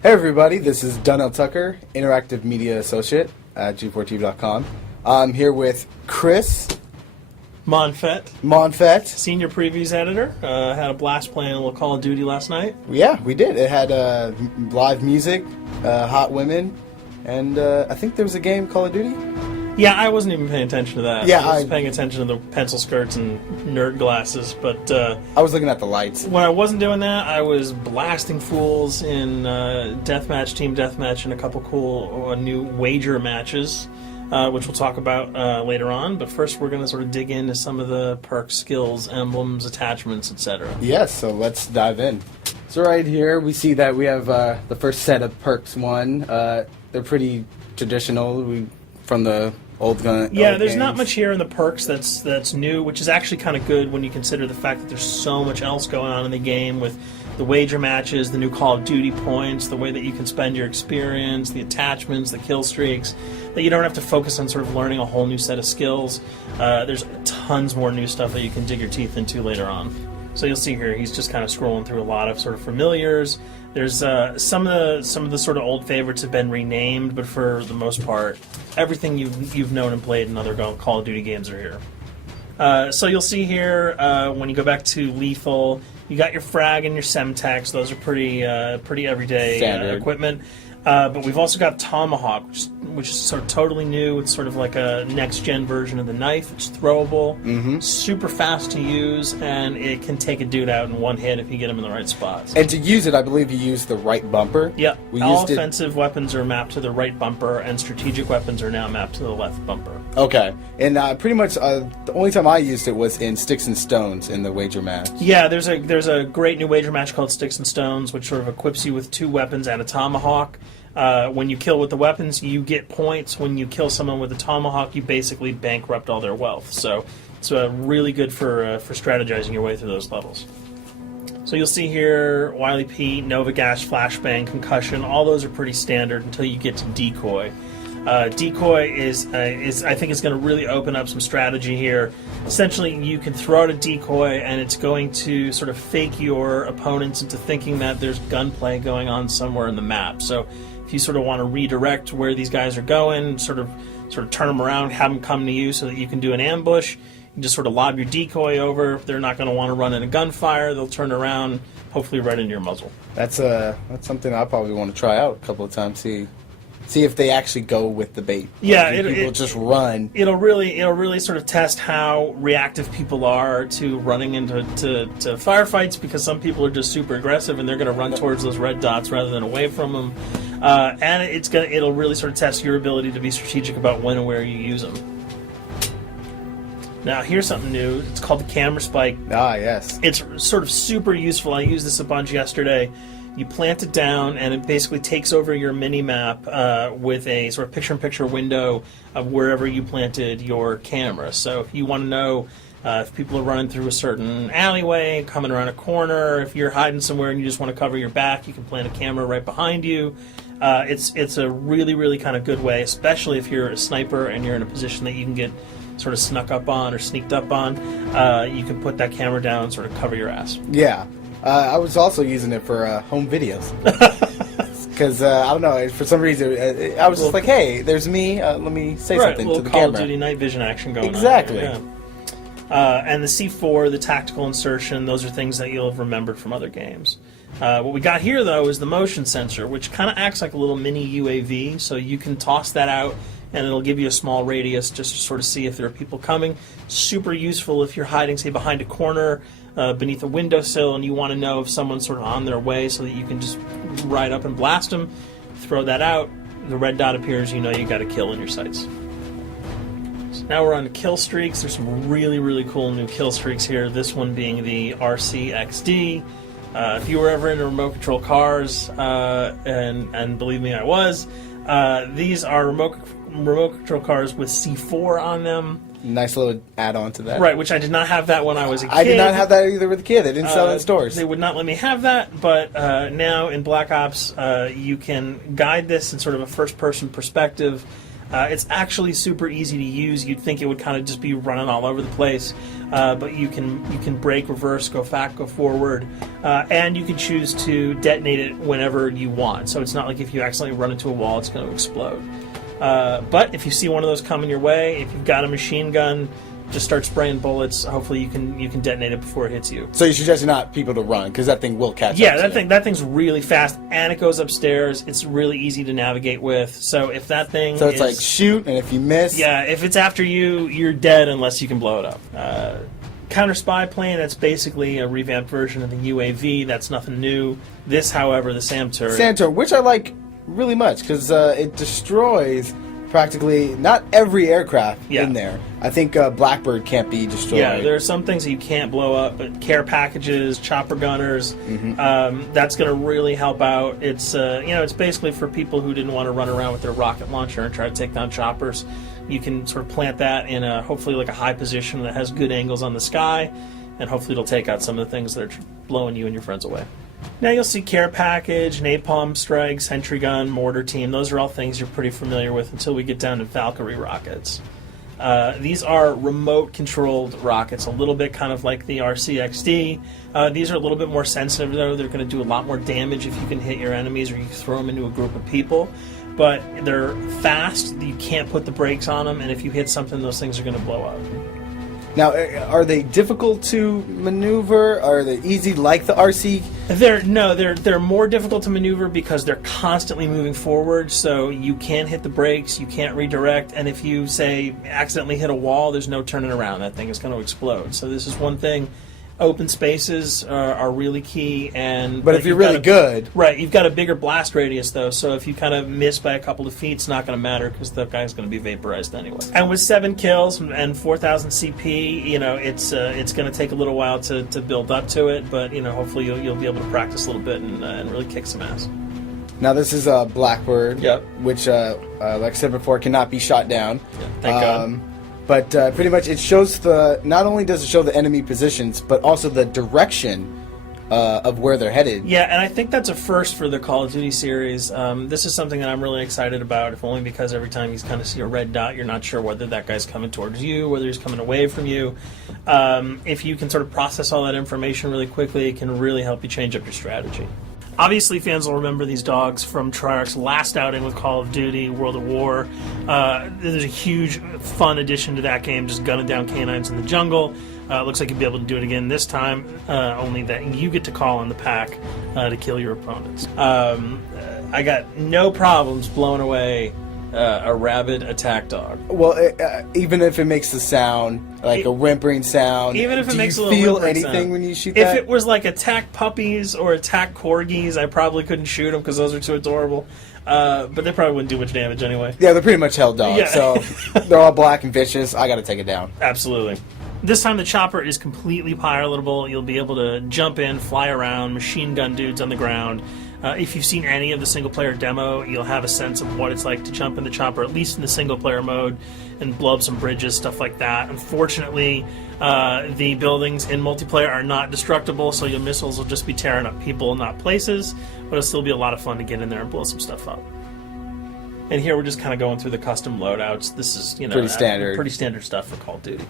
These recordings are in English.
Hey everybody, this is Donnell Tucker, Interactive Media Associate at G4TV.com. I'm here with Chris Monfett, Senior Previews Editor. Had a blast playing a little Call of Duty last night. Yeah, we did. It had live music, hot women, and I think there was a game, Call of Duty? Yeah, I wasn't even paying attention to that. Yeah, I was paying attention to the pencil skirts and nerd glasses, but I was looking at the lights. When I wasn't doing that, I was blasting fools in deathmatch, team deathmatch, and a couple cool new wager matches, which we'll talk about later on. But first, we're going to sort of dig into some of the perks, skills, emblems, attachments, etc. Yes, so let's dive in. So right here, we see that we have the first set of perks one. They're pretty traditional from the old gun. Yeah, old there's games. not much here in the perks that's new, which is actually kind of good when you consider the fact that there's so much else going on in the game with the wager matches, the new Call of Duty points, the way that you can spend your experience, the attachments, the kill streaks, that you don't have to focus on sort of learning a whole new set of skills. There's tons more new stuff that you can dig your teeth into later on. So you'll see here, he's just kind of scrolling through a lot of sort of familiars. There's some of the sort of old favorites have been renamed, but for the most part, everything you've known and played in other Call of Duty games are here. So you'll see here when you go back to lethal, you got your frag and your semtex. Those are pretty everyday equipment. But we've also got Tomahawk, which is sort of totally new. It's sort of like a next-gen version of the knife. It's throwable, super fast to use, and it can take a dude out in one hit if you get him in the right spots. And to use it, I believe you use the right bumper. Yep. All offensive weapons are mapped to the right bumper, and strategic weapons are now mapped to the left bumper. Okay. And pretty much the only time I used it was in Sticks and Stones in the wager match. Yeah, there's a great new wager match called Sticks and Stones, which sort of equips you with 2 weapons and a tomahawk. When you kill with the weapons, you get points. When you kill someone with a tomahawk, you basically bankrupt all their wealth. So it's really good for strategizing your way through those levels. So you'll see here, Wily Pete, Nova Gash, Flashbang, Concussion. All those are pretty standard until you get to Decoy. Decoy is I think it's going to really open up some strategy here. Essentially, you can throw out a decoy, and it's going to sort of fake your opponents into thinking that there's gunplay going on somewhere in the map. So if you sort of want to redirect where these guys are going, sort of turn them around, have them come to you so that you can do an ambush, you just sort of lob your decoy over. If they're not going to want to run in a gunfire, they'll turn around, hopefully right into your muzzle. That's something I probably want to try out a couple of times. See if they actually go with the bait. Yeah, people just run. It'll really sort of test how reactive people are to running into firefights, because some people are just super aggressive and they're going to run towards those red dots rather than away from them. And it'll really sort of test your ability to be strategic about when and where you use them. Now, here's something new. It's called the camera spike. Ah, yes. It's sort of super useful. I used this a bunch yesterday. You plant it down, and it basically takes over your mini-map with a sort of picture-in-picture window of wherever you planted your camera. So if you want to know if people are running through a certain alleyway, coming around a corner, if you're hiding somewhere and you just want to cover your back, you can plant a camera right behind you. It's a really, really kind of good way, especially if you're a sniper and you're in a position that you can get sort of snuck up on or sneaked up on. You can put that camera down and sort of cover your ass. Yeah. I was also using it for home videos. Because, I don't know, for some reason, I was just like, hey, there's me, let me say something to the Call camera. of Duty night vision action going exactly. on. Yeah. And the C4, the tactical insertion, those are things that you'll have remembered from other games. What we got here, though, is the motion sensor, which kind of acts like a little mini UAV, so you can toss that out, and it'll give you a small radius just to sort of see if there are people coming. Super useful if you're hiding, say, behind a corner, beneath a windowsill, and you want to know if someone's sort of on their way so that you can just ride up and blast them. Throw that out, the red dot appears, you know you got a kill in your sights. So now we're on to kill streaks. There's some really, really cool new kill streaks here, this one being the RCXD. If you were ever into remote control cars, and believe me, I was, these are remote control cars with C4 on them. Nice little add-on to that. Right, which I did not have that when I was a kid. I did not have that either with a kid. They didn't sell it in stores. They would not let me have that, but now in Black Ops, you can guide this in sort of a first-person perspective. It's actually super easy to use. You'd think it would kind of just be running all over the place, but you can brake, reverse, go back, go forward, and you can choose to detonate it whenever you want. So it's not like if you accidentally run into a wall, it's going to explode. But if you see one of those coming your way, if you've got a machine gun, just start spraying bullets. Hopefully you can detonate it before it hits you. So you suggest not people to run because that thing will catch up. Yeah, to you. that thing's really fast, and it goes upstairs. It's really easy to navigate with. So if that thing So it's like shoot, and if you miss... Yeah, if it's after you, you're dead unless you can blow it up. Counter spy plane, that's basically a revamped version of the UAV. That's nothing new. This, however, the SAM turret. SAM turret, which I like really much because it destroys practically not every aircraft in there. I think Blackbird can't be destroyed. Yeah, there are some things that you can't blow up, but care packages, chopper gunners, that's going to really help out. It's it's basically for people who didn't want to run around with their rocket launcher and try to take down choppers. You can sort of plant that in hopefully like a high position that has good angles on the sky, and hopefully it'll take out some of the things that are blowing you and your friends away. Now you'll see care package, napalm strike, sentry gun, mortar team. Those are all things you're pretty familiar with until we get down to Valkyrie rockets. These are remote-controlled rockets, a little bit kind of like the RCXD. These are a little bit more sensitive, though. They're going to do a lot more damage if you can hit your enemies or you throw them into a group of people. But they're fast, you can't put the brakes on them, and if you hit something, those things are going to blow up. Now, are they difficult to maneuver? Are they easy like the RC? They're more difficult to maneuver because they're constantly moving forward, so you can't hit the brakes, you can't redirect, and if you, say, accidentally hit a wall, there's no turning around. That thing is going to explode. So this is one thing. Open spaces are really key, but if you're really good, right? You've got a bigger blast radius, though, so if you kind of miss by a couple of feet, it's not going to matter because the guy's going to be vaporized anyway. And with 7 kills and 4,000 CP, it's going to take a little while to build up to it, but hopefully you'll be able to practice a little bit and really kick some ass. Now this is a Blackbird, Yep. which, like I said before, cannot be shot down. Yeah, thank God. But pretty much it shows not only does it show the enemy positions, but also the direction of where they're headed. Yeah, and I think that's a first for the Call of Duty series. This is something that I'm really excited about, if only because every time you kind of see a red dot, you're not sure whether that guy's coming towards you, whether he's coming away from you. If you can sort of process all that information really quickly, it can really help you change up your strategy. Obviously, fans will remember these dogs from Treyarch's last outing with Call of Duty, World at War. There's a huge, fun addition to that game, just gunning down canines in the jungle. Looks like you'll be able to do it again this time, only that you get to call on the pack to kill your opponents. I got no problems blowing away a rabid attack dog. Well, even if it makes the sound, like a whimpering sound, even if it makes a little little feel whimpering anything sound. when you shoot If that? it was like attack puppies or attack corgis, I probably couldn't shoot them because those are too adorable. But they probably wouldn't do much damage anyway. Yeah, they're pretty much held dogs, Yeah. so they're all black and vicious. I got to take it down. Absolutely. This time the chopper is completely pilotable. You'll be able to jump in, fly around, machine gun dudes on the ground. If you've seen any of the single-player demo, you'll have a sense of what it's like to jump in the chopper, at least in the single-player mode, and blow up some bridges, stuff like that. Unfortunately, the buildings in multiplayer are not destructible, so your missiles will just be tearing up people, not places, but it'll still be a lot of fun to get in there and blow some stuff up. And here we're just kind of going through the custom loadouts. This is, pretty standard stuff for Call of Duty.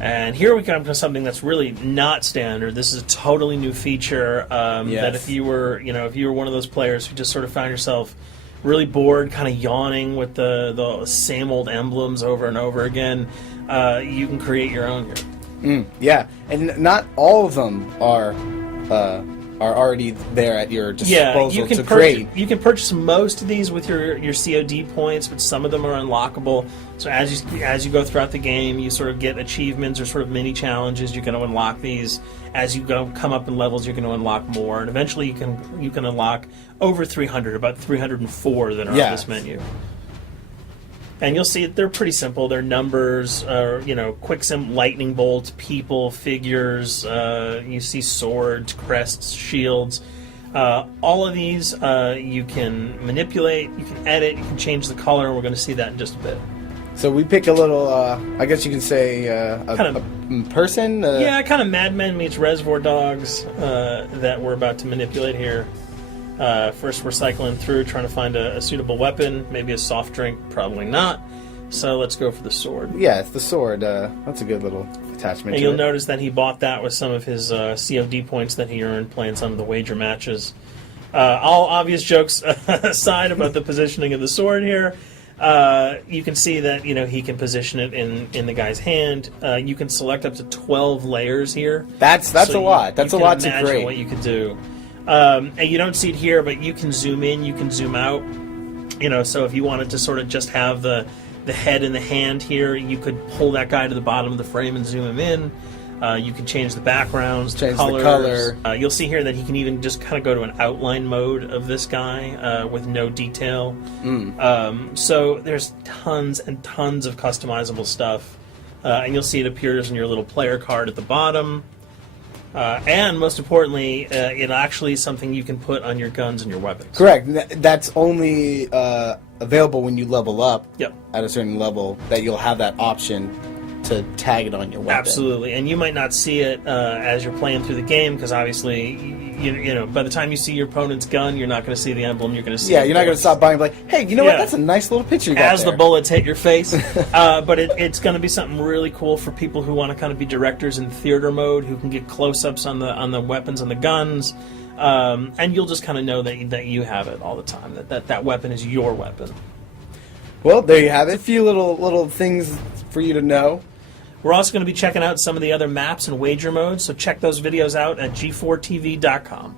And here we come to something that's really not standard. This is a totally new feature that if you were one of those players who just sort of found yourself really bored, kind of yawning with the same old emblems over and over again, you can create your own here. Yeah, and not all of them are already there at your disposal to create. You can purchase most of these with your COD points, but some of them are unlockable. So as you go throughout the game, you sort of get achievements or sort of mini challenges. You're going to unlock these. As you come up in levels, you're going to unlock more, and eventually you can unlock over 300, about 304 that are on this menu. And you'll see they're pretty simple. They're numbers, quick-sim lightning bolts, people, figures. You see swords, crests, shields. All of these you can manipulate, you can edit, you can change the color, and we're going to see that in just a bit. So we pick a little, I guess you can say, a person? Yeah, kind of Mad Men meets Reservoir Dogs that we're about to manipulate here. First, we're cycling through, trying to find a suitable weapon. Maybe a soft drink, probably not. So let's go for the sword. Yeah, it's the sword. That's a good little attachment. And to you'll it. notice that he bought that with some of his COD points that he earned playing some of the wager matches. All obvious jokes aside about the positioning of the sword here, you can see that he can position it in the guy's hand. You can select up to 12 layers here. That's a lot. That's a lot to imagine create. what you could do. And you don't see it here, but you can zoom in, you can zoom out. So if you wanted to sort of just have the head in the hand here, you could pull that guy to the bottom of the frame and zoom him in. You can change the backgrounds, Change the the colors. color. You'll see here that he can even just kind of go to an outline mode of this guy with no detail. So there's tons and tons of customizable stuff. And you'll see it appears in your little player card at the bottom. And most importantly, it actually is something you can put on your guns and your weapons. Correct. That's only available when you level up Yep. at a certain level, that you'll have that option to tag it on your weapon. Absolutely, and you might not see it as you're playing through the game, because obviously, by the time you see your opponent's gun, you're not going to see the emblem. You're going to see. Yeah, you're not going to stop by and be like, hey, you know what? Yeah. That's a nice little picture you got As there. the bullets hit your face. But it's going to be something really cool for people who want to kind of be directors in theater mode, who can get close-ups on the weapons and the guns, and you'll just kind of know that you have it all the time. That weapon is your weapon. Well, there you have it. A few little things for you to know. We're also going to be checking out some of the other maps and wager modes, so check those videos out at g4tv.com.